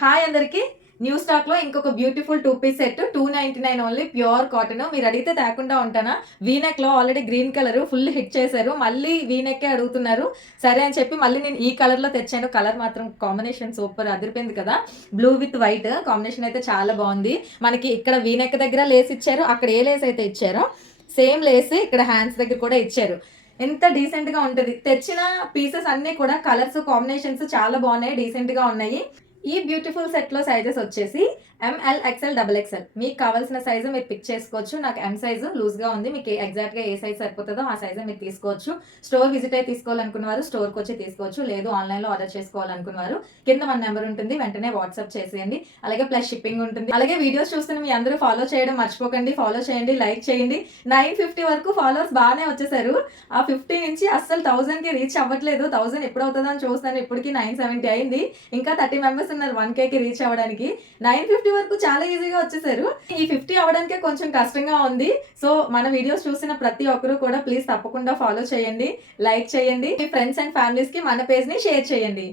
Hi అందరికి. New stock లో ఇంకొక beautiful 2 piece set 299 only pure cotton. మీరు అడిగితే తేకుండా ఉంటానా? వీనెక్ లో already green colour full hit చేశారు, మళ్ళీ వీనెక్ అడుగుతున్నారు. సరే అని చెప్పి మళ్ళీ నేను ఈ కలర్ లో తెచ్చాను. కలర్ మాత్రం కాంబినేషన్ సూపర్ అదిరిపోయింది కదా. బ్లూ విత్ వైట్ కాంబినేషన్ అయితే చాలా బాగుంది. మనకి ఇక్కడ వీనెక్ దగ్గర లేస్ ఇచ్చారు, అక్కడ ఏ లేస్ అయితే ఇచ్చారో సేమ్ లేస్ ఇక్కడ హ్యాండ్స్ దగ్గర కూడా ఇచ్చారు. ఎంత డీసెంట్ గా ఉంటుంది. తెచ్చిన పీసెస్ అన్ని కూడా కలర్స్ కాంబినేషన్స్ చాలా బాగున్నాయి, డీసెంట్ గా ఉన్నాయి. ఈ బ్యూటిఫుల్ సెట్ లో సైజెస్ వచ్చేసి ఎంఎల్ ఎక్స్ఎల్ డబుల్ ఎక్స్ఎల్. మీకు కావాల్సిన సైజు మీరు పిక్ చేసుకోవచ్చు. నాకు ఎం సైజు లూజ్ గా ఉంది, మీకు ఎగ్జాక్ట్ గా ఏ సైజ్ సరిపోతుందో ఆ సైజు మీరు తీసుకోవచ్చు. స్టోర్ విజిట్ అయి తీసుకోవాలనుకున్నవారు స్టోర్ కి వచ్చి తీసుకోవచ్చు, లేదు ఆన్లైన్ లో ఆర్డర్ చేసుకోవాలనుకున్నవారు కింద మన నెంబర్ ఉంటుంది, వెంటనే వాట్సాప్ చేసేయండి. అలాగే ప్లస్ షిప్పింగ్ ఉంటుంది. అలాగే వీడియోస్ చూస్తున్న మీ అందరూ ఫాలో చేయడం మర్చిపోకండి. ఫాలో చేయండి, లైక్ చేయండి. 950 వరకు ఫాలోవర్స్ బాగానే వచ్చేసారు. ఆ 50 నుంచి అస్సలు 1000 కి రీచ్ అవ్వట్లేదు. 1000 ఎప్పుడు అవుతుందో అని చూస్తాను. ఇప్పటికి 970 అయింది. ఇంకా 30 మెంబర్స్ ఉన్నారు 1K కి రీచ్ అవ్వడానికి. 950 వరకు చాలా ఈజీగా వచ్చేసారు. ఈ 50 అవ్వడానికే కొంచెం కష్టంగా ఉంది. సో మన వీడియోస్ చూసిన ప్రతి ఒక్కరు కూడా ప్లీజ్ తప్పకుండా ఫాలో చేయండి, లైక్ చేయండి. మీ ఫ్రెండ్స్ అండ్ ఫ్యామిలీస్ కి మన పేజ్ ని షేర్ చేయండి.